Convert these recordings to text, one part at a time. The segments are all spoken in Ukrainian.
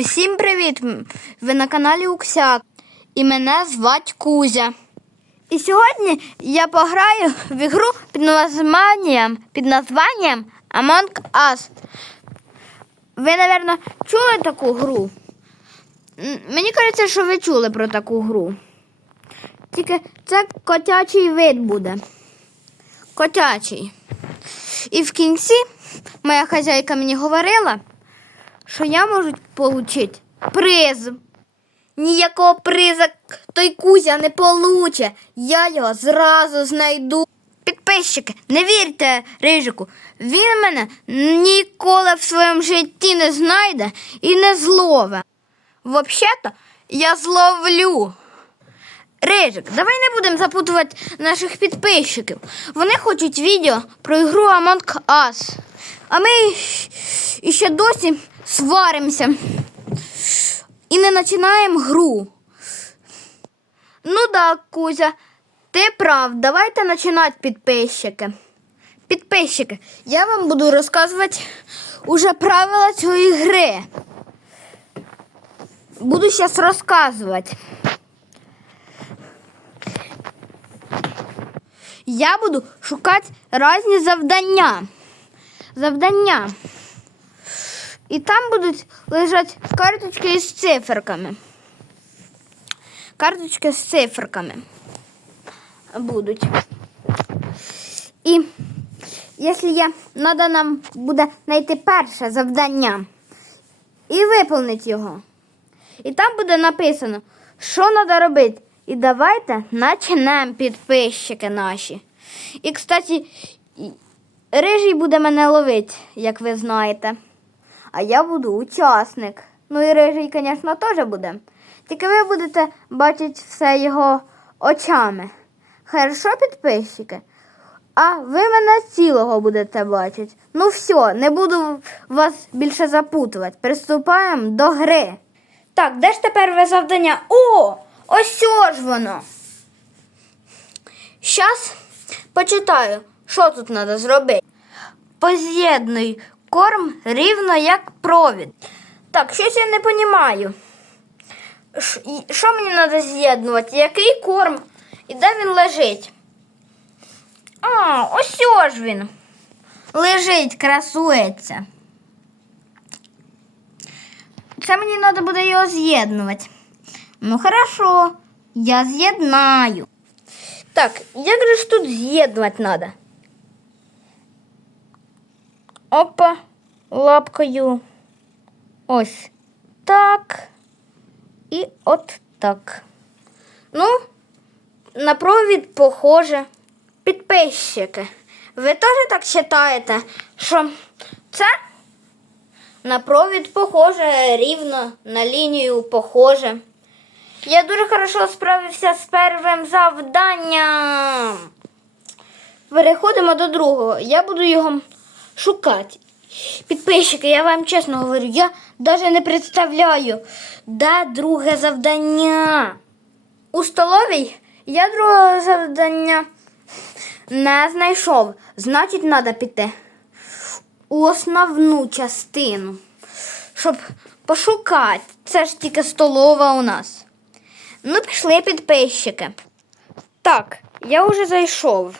Всім привіт! Ви на каналі Уксяк. І мене звать Кузя. І сьогодні я пограю в ігру під названням, під названням Among Us. Ви, напевно, чули таку гру? Мені кажеться, що ви чули про таку гру. Тільки це котячий вид буде. Котячий. І в кінці моя хазяйка мені говорила, що я можу отримати приз. Ніякого приза той Кузя не получе. Я його зразу знайду. Підписчики, не вірте Рижику. Він мене ніколи в своєму житті не знайде і не злове. Взагалі-то я зловлю. Рижик, давай не будемо запутувати наших підписчиків. Вони хочуть відео про ігру Among Us. А ми ще досі сваримося і не починаємо гру. Ну да, Кузя, ти прав, давайте починати підписчики. Підписчики, я вам буду розказувати уже правила цієї гри. Буду зараз розказувати. Я буду шукати різні завдання. Завдання. І там будуть лежати карточки із циферками. Карточки з циферками будуть. І якщо я треба нам буде знайти перше завдання і виповнити його. І там буде написано, що треба робити. І давайте почнемо підписчики наші. І, кстати, рижий буде мене ловити, як ви знаєте. А я буду учасник. Ну і рижий, звісно, теж буде. Тільки ви будете бачити все його очами. Хорошо, підписчики? А ви мене цілого будете бачити. Ну все, не буду вас більше запутувати. Приступаємо до гри. Так, де ж тепер ви завдання? О! Ось ж воно. Щас почитаю, що тут треба зробити. Поз'єднуй корм рівно як провід. Так, щось я не розумію. Що мені треба з'єднувати? Який корм? І де він лежить? А, ось ж він. Лежить, красується. Це мені треба буде його з'єднувати. Ну, хорошо, я з'єднаю. Так, як же ж тут з'єднувати треба? Опа, лапкою. Ось так. І от так. Ну, на провід похоже. Підписчики. Ви теж так вважаєте, що це на провід похоже, рівно, на лінію похоже. Я дуже хорошо справився з першим завданням. Переходимо до другого. Я буду його шукати. Підписчики, я вам чесно говорю, я навіть не представляю, де друге завдання. У столовій я другого завдання не знайшов. Значить, треба піти у основну частину, щоб пошукати. Це ж тільки столова у нас. Ну, пішли підписчики. Так, я вже зайшов.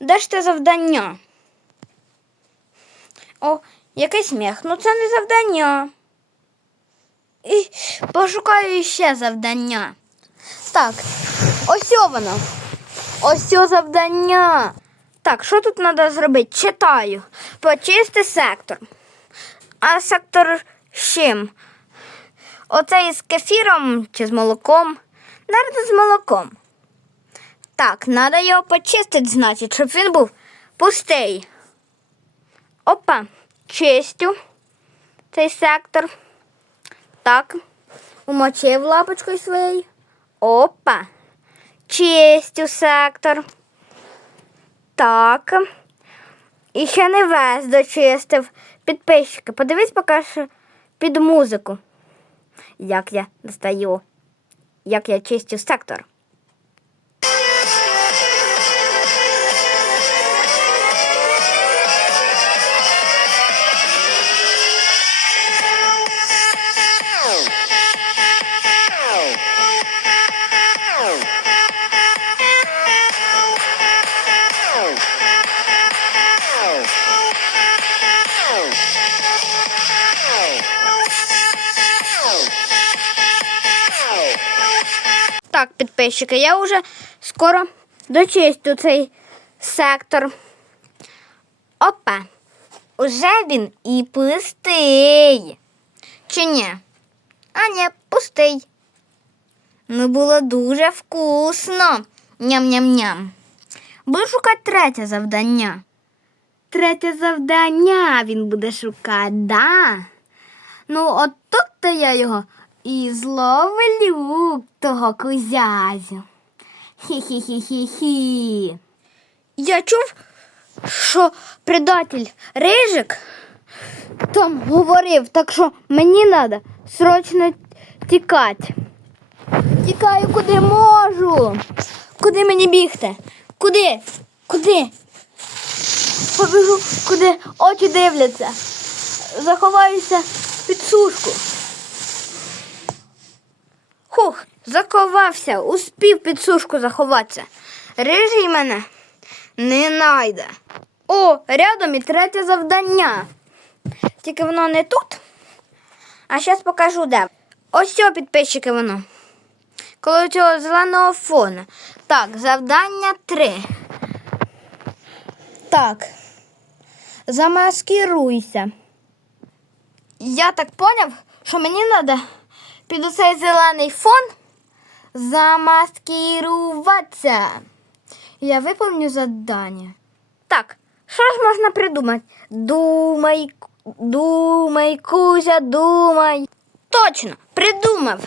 Де ж те завдання? О, який сміх. Ну це не завдання. І пошукаю ще завдання. Так, ось воно. Ось завдання. Так, що тут треба зробити? Читаю. Почисти сектор. А сектор з чим? Оце із кефіром чи з молоком? Навіть з молоком. Так, треба його почистити, значить, щоб він був пустий. Опа, чистю цей сектор. Так, умочив лапочкою своєю. Опа. Чистю сектор. Так. І ще не весь дочистив. Підписчики, подивись поки що під музику. Як я достаю, як я чистю сектор. Підписчики, я вже скоро дочистю цей сектор. Опа. Уже він і пустий. Чи ні? А ні, пустий. Ну, було дуже вкусно. Ням-ням-ням. Буду шукати третє завдання. Третє завдання він буде шукати, да? Ну, от тут-то я його і зловлю того кузязю. Хі-хі-хі-хі-хі. Я чув, що предатель Рижик там говорив, так що мені треба срочно тікати. Тікаю куди можу. Куди мені бігти? Куди? Куди? Побіжу, куди очі дивляться. Заховаюся під сушку. Хух, заховався, успів під сушку заховатися. Рижий мене не найде. О, рядом і третє завдання. Тільки воно не тут. А зараз покажу де. Ось цього підписчики воно. Коло цього зеленого фона. Так, завдання 3. Так. Замаскируйся. Я так поняв, що мені треба під оцей зелений фон замаскируватися. Я виповню завдання. Так, що ж можна придумати? Думай, думай, Кузя, думай. Точно, придумав.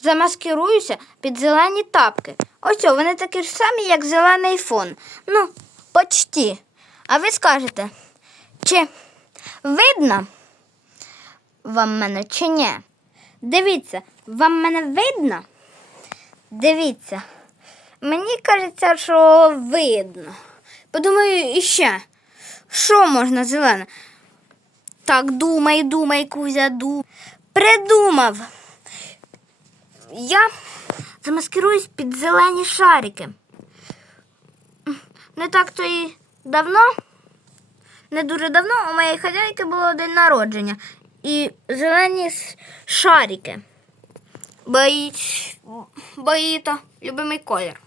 Замаскируюся під зелені тапки. Ось вони такі ж самі, як зелений фон. Ну, почти. А ви скажете, чи видно вам мене чи ні? Дивіться, вам мене видно? Дивіться. Мені кажеться, що видно. Подумаю іще, що можна зелене? Так, думай, думай, Кузя, думай. Придумав. Я замаскируюсь під зелені шарики. Не так то і давно, не дуже давно у моєї хазяйки було день народження. І зелені шарики. Бо їй, бо її то любимий колір.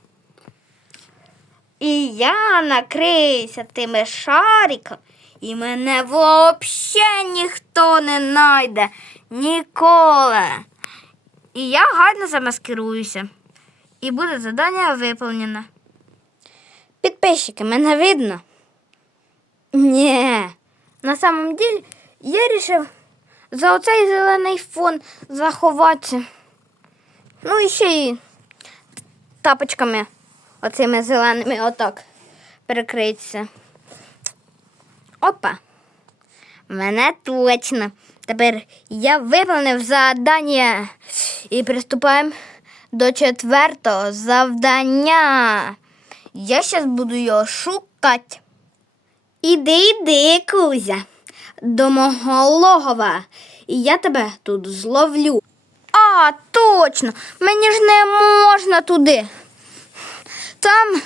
І я накриюся тими шариками, і мене взагалі ніхто не найде ніколи. І я гарно замаскируюся. І буде завдання виповнено. Підписчики, мене видно? Ні. На самом деле я вирішив за оцей зелений фон заховатися. Ну і ще й тапочками оцими зеленими отак перекритися. Опа. Мене точно. Тепер я виповнив завдання і приступаємо до четвертого завдання. Я зараз буду його шукати. Іди, іди, Кузя, до мого логова, і я тебе тут зловлю. А, точно, мені ж не можна туди. Там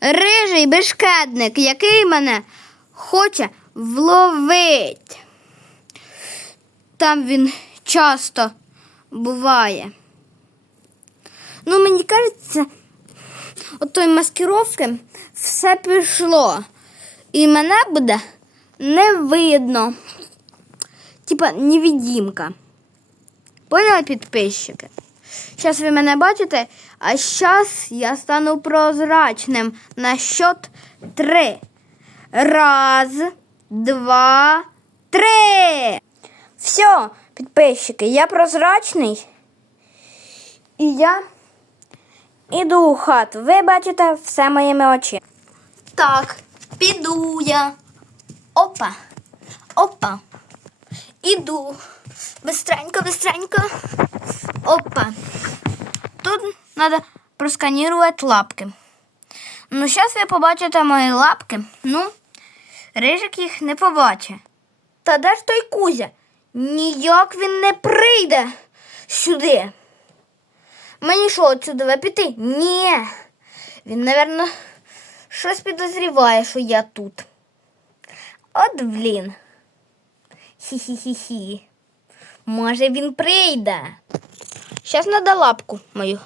рижий бешкетник, який мене хоче вловить. Там він часто буває. Ну, мені кажеться, от той маскировки все пішло. І мене буде не видно. Типа невидимка. Поняли, підписчики? Зараз ви мене бачите, а зараз я стану прозрачним на счет три. Раз, два, три. Все, підписчики, я прозрачний. І я іду у хату. Ви бачите все моїми очима. Так, піду я. Опа, опа. Іду. Быстренько, быстренько. Опа. Тут треба просканувати лапки. Ну, зараз ви побачите мої лапки. Ну, рижик їх не побачить. Та де ж той Кузя? Ніяк він не прийде сюди. Мені що, отсюди піти? Ні. Він, напевно, щось підозріває, що я тут. От блін. Хі-хі-хі-хі. Може він прийде. Щас надо лапку мою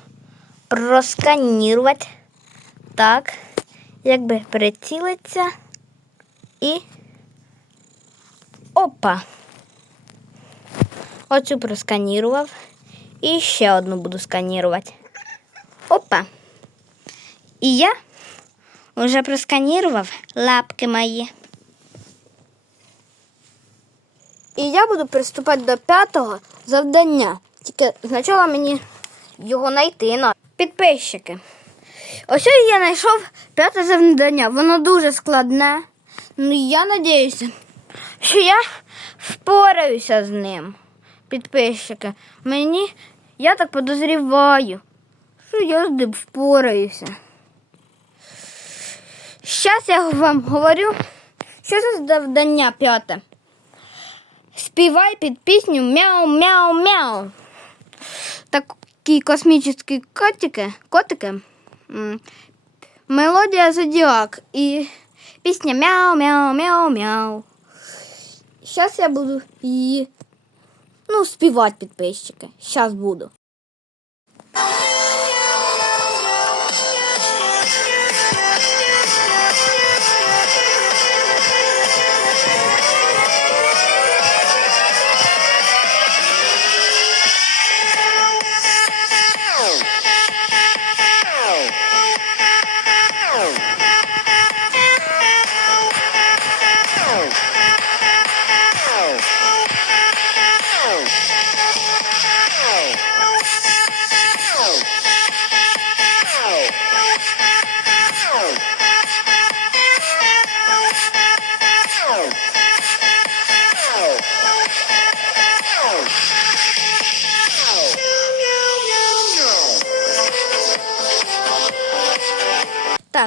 просканірувати. Так, якби прицілиться і. Опа. Оцю просканірував. І ще одну буду сканірувати. Опа. І я вже просканірував лапки мої. І я буду приступати до п'ятого завдання. Тільки спочатку мені його знайти на підписчики. Ось я знайшов п'яте завдання. Воно дуже складне. Ну я надіюся, що я впораюся з ним. Підписчики. Мені я так подозріваю, що я з ним впораюся. Зараз я вам говорю, що це завдання п'яте. Співай під пісню мяу-мяу-мяу. Такі космічні котики, котики. Мелодія Зодіак і пісня мяу-мяу-мяу-мяу. Зараз я буду її ну, співати підписчики. Зараз буду.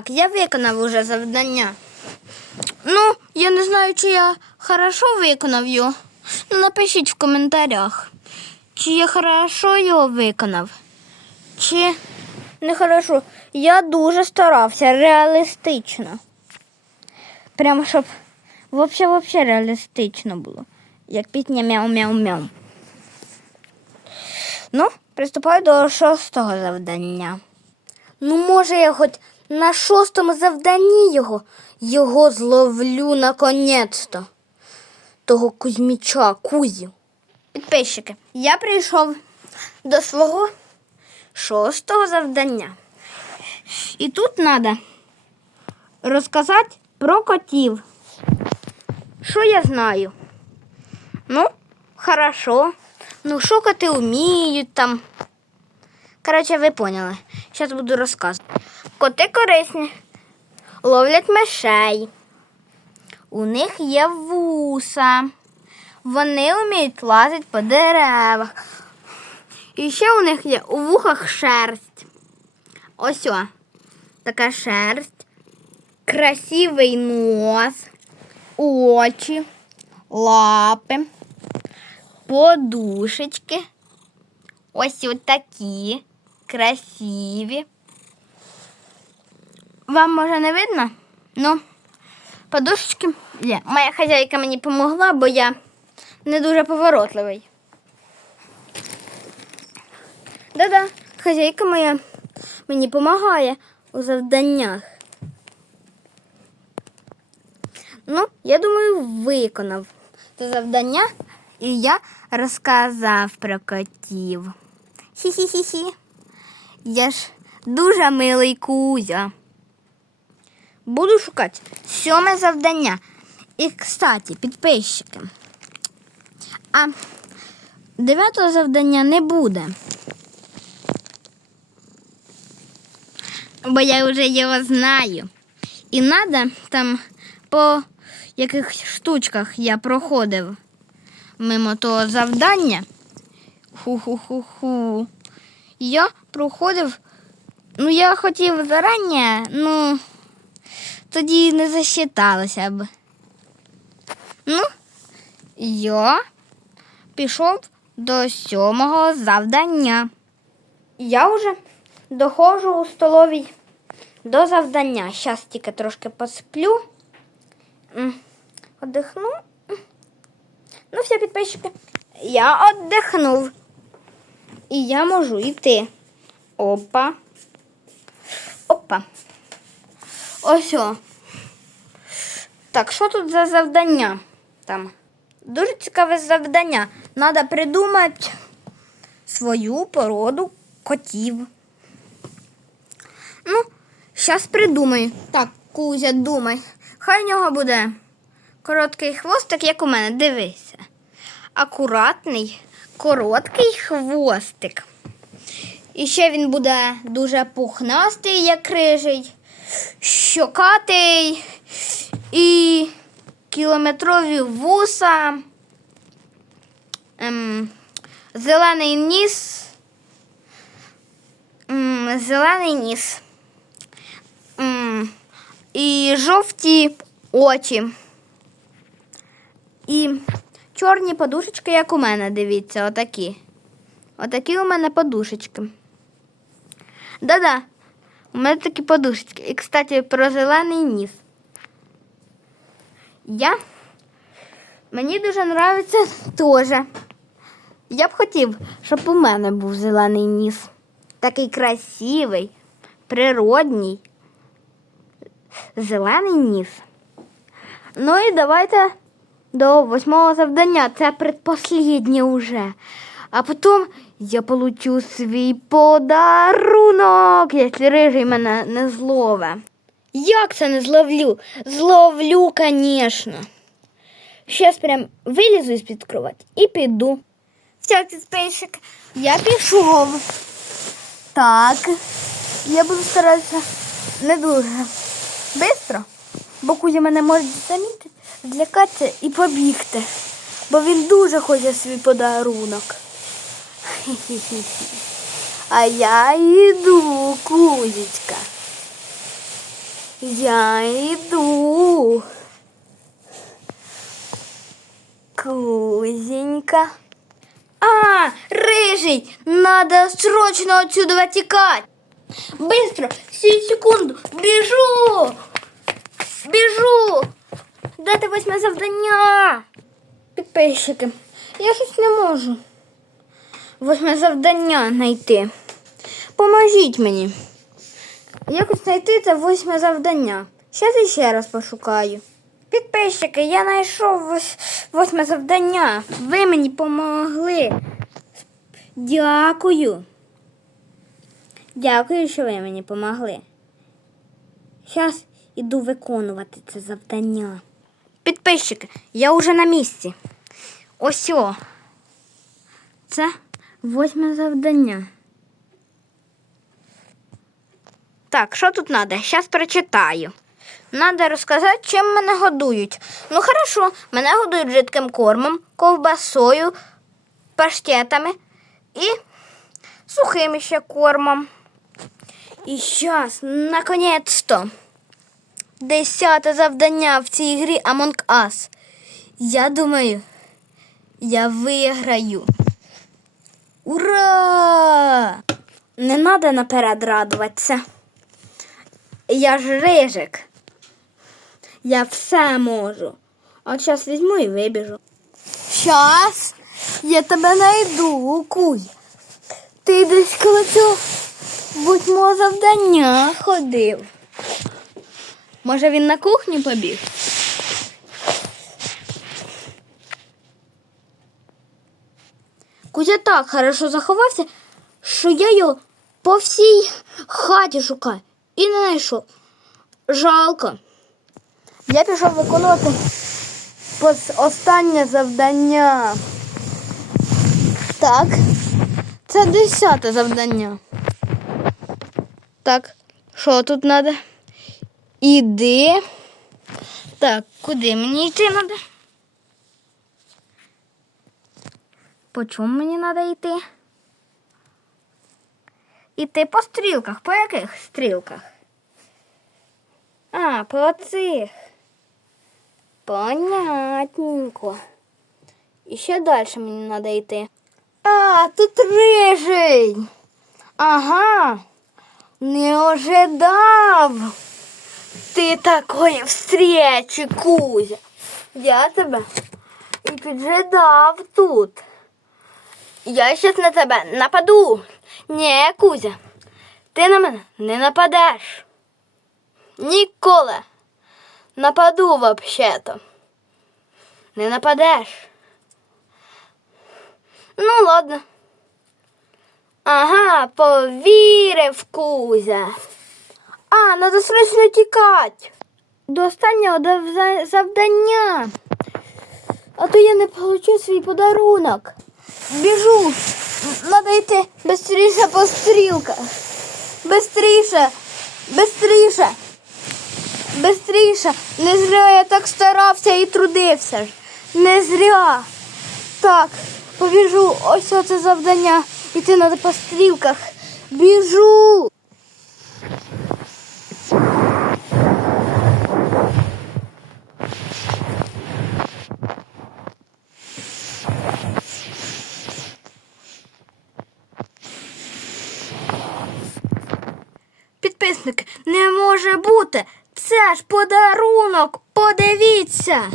Так, я виконав уже завдання. Ну, я не знаю, чи я хорошо виконав його. Ну, напишіть в коментарях, чи я хорошо його виконав, чи не хорошо. Я дуже старався, реалістично. Прямо щоб взагалі вообще реалістично було. Як пісня мяу-мяу-мяу. Ну, приступаю до шостого завдання. Ну, може, я хоч на шостому завданні його, його зловлю наконець-то. Того Кузьміча, Кузю. Підписчики, я прийшов до свого шостого завдання. І тут треба розказати про котів. Що я знаю? Ну, хорошо. Ну, що коти вміють там. Коротше, ви поняли. Зараз буду розказувати. Коти корисні, ловлять мишей. У них є вуса. Вони вміють лазити по деревах. І ще у них є у вухах шерсть. Ось о, така шерсть, красивий нос, очі, лапи, подушечки. Ось такі красиві. Вам може не видно? Ну, подушечки є. Моя хазяйка мені допомогла, бо я не дуже поворотливий. Да-да, хазяйка моя мені допомагає у завданнях. Ну, я думаю, виконав це завдання, і я розказав про котів. Хі-хі-хі-хі. Я ж дуже милий Кузя. Буду шукати сьоме завдання. І, кстати, підписчики. А дев'ятого завдання не буде. Бо я вже його знаю. І треба там по яких штучках я проходив мимо того завдання. Ху-ху-ху-ху. Я проходив. Ну, я хотів зарані, ну тоді не засчиталося б. Ну, я пішов до сьомого завдання. Я вже доходжу у столовій до завдання. Зараз тільки трошки посплю. М, Отдихну. Ну, все, підписчики. Я віддихнув. І я можу йти. Опа. Опа. Ось. о. Так, що тут за завдання? Там. Дуже цікаве завдання. Треба придумати свою породу котів. Ну, зараз придумаю. Так, Кузя, думай. Хай у нього буде короткий хвостик, як у мене. Дивися. Акуратний, короткий хвостик. І ще він буде дуже пухнастий, як рижий, щокатий і кілометрові вуса, ем, зелений ніс, ем, зелений ніс. М, І жовті очі. І чорні подушечки, як у мене, дивіться, отакі. Отакі у мене подушечки. Да-да, у мене такі подушечки. І, кстати, про зелений ніс. Я. Мені дуже подобається теж. Я б хотів, щоб у мене був зелений ніс. Такий красивий, природній. Зелений ніс. Ну і давайте до восьмого завдання. Це предпосліднє уже. А потім я получу свій подарунок, якщо рижий мене не злове. Як це не зловлю? Зловлю, звісно. Щас прям вилізу із-під кровати і піду. Все, підписчик, я пішов. Так. Я буду старатися не дуже швидко, бо Кузя мене може замітити, злякатися і побігти. Бо він дуже хоче свій подарунок. Хі-хі-хі. А я йду, Кузечка. Я йду. Кузенька. А, рыжий, надо срочно отсюда текать. Быстро, сию секунду, біжу. Біжу. Дати восьме завдання. Підписчики, я щось не можу. Восьме завдання знайти. Поможіть мені. Якось знайти це восьме завдання. Зараз іще раз пошукаю. Підписчики, я знайшов восьме завдання. Ви мені помогли. Дякую. Дякую, що ви мені помогли. Зараз іду виконувати це завдання. Підписчики, я вже на місці. Ось. о. Це восьме завдання. Так, що тут треба? Зараз прочитаю. Надо розказати, чим мене годують. Ну, хорошо, мене годують жидким кормом, ковбасою, паштетами і сухим ще кормом. І зараз, наконець-то, десяте завдання в цій грі Among Us. Я думаю, я виграю. Ура! Не треба наперед радуватися. Я ж рижик. Я все можу. От зараз візьму і вибіжу. Щас я тебе знайду, куй. Ти десь коло цього восьмого завдання ходив. Може він на кухню побіг? Кузя так хорошо заховався, що я його по всій хаті шукаю і не знайшов. Жалко. Я пішов виконувати останнє завдання. Так, це десяте завдання. Так, що тут треба? Іди. Так, куди мені йти треба? По чому мені треба йти? Іти по стрілках. По яких стрілках? А, по цих. Понятненько. І ще далі мені треба йти. А, тут рижий. Ага. Не ожидав. Ти такої встречі, Кузя. Я тебе і піджидав тут. Я щас на тебе нападу. Ні, Кузя, ти на мене не нападеш. Ніколи. Нападу вообще-то. Не нападеш. Ну, ладно. Ага, повірив Кузя. А, надо срочно тікати. До останнього завдання. А то я не получу свій подарунок. Біжу. Надо йти быстріше по стрілках. Быстріше. Быстріше. Быстріше. Не зря я так старався і трудився ж. Не зря. Так, побіжу. Ось оце завдання. Іти треба по стрілках. Біжу. Може. Це ж подарунок. Подивіться.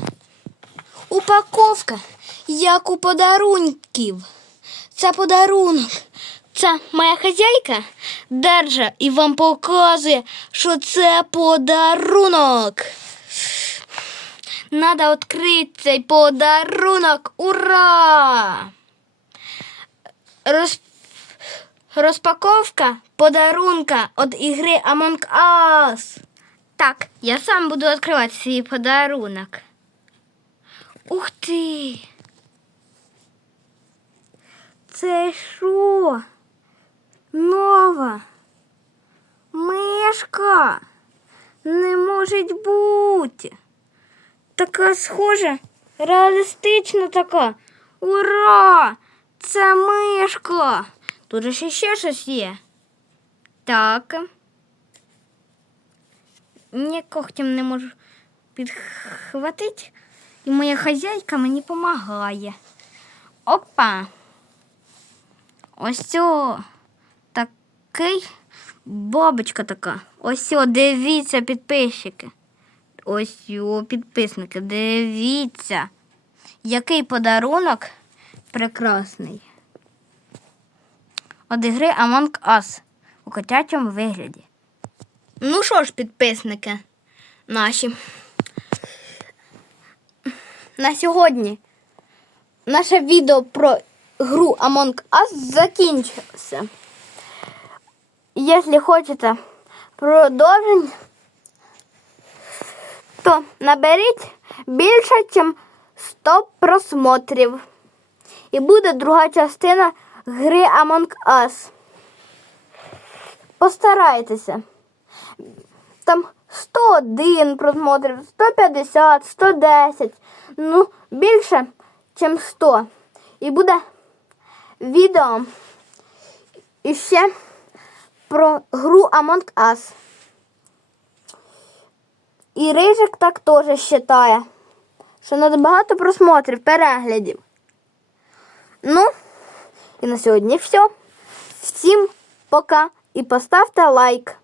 Упаковка, як у подарунків. Це подарунок. Це моя хазяйка держа і вам показує, що це подарунок. Надо відкрити цей подарунок. Ура! Роз... Розпаковка подарунка від ігри Among Us. Так, я сам буду відкривати свій подарунок. Ух ти! Це що? Нова мишка. Не може бути. Така схожа, реалістична така. Ура! Це мишка. Тут же ще, щось є. Так. Ні, когтем не можу підхватити. І моя хазяйка мені допомагає. Опа. Ось о, такий бабочка така. Ось о, дивіться, підписчики. Ось о, підписники, дивіться. Який подарунок прекрасний. От ігри Among Us у котячому вигляді. Ну що ж, підписники наші. На сьогодні наше відео про гру Among Us закінчилося. Якщо хочете продовження, то наберіть більше, ніж 100 просмотрів. І буде друга частина гри Among Us. Постарайтеся. Там 101 просмотрів, 150, 110. Ну, більше, ніж 100. І буде відео іще про гру Among Us. І Рижик так теж вважає, що треба багато просмотрів, переглядів. Ну, і на сьогодні все. Всім пока і поставте лайк.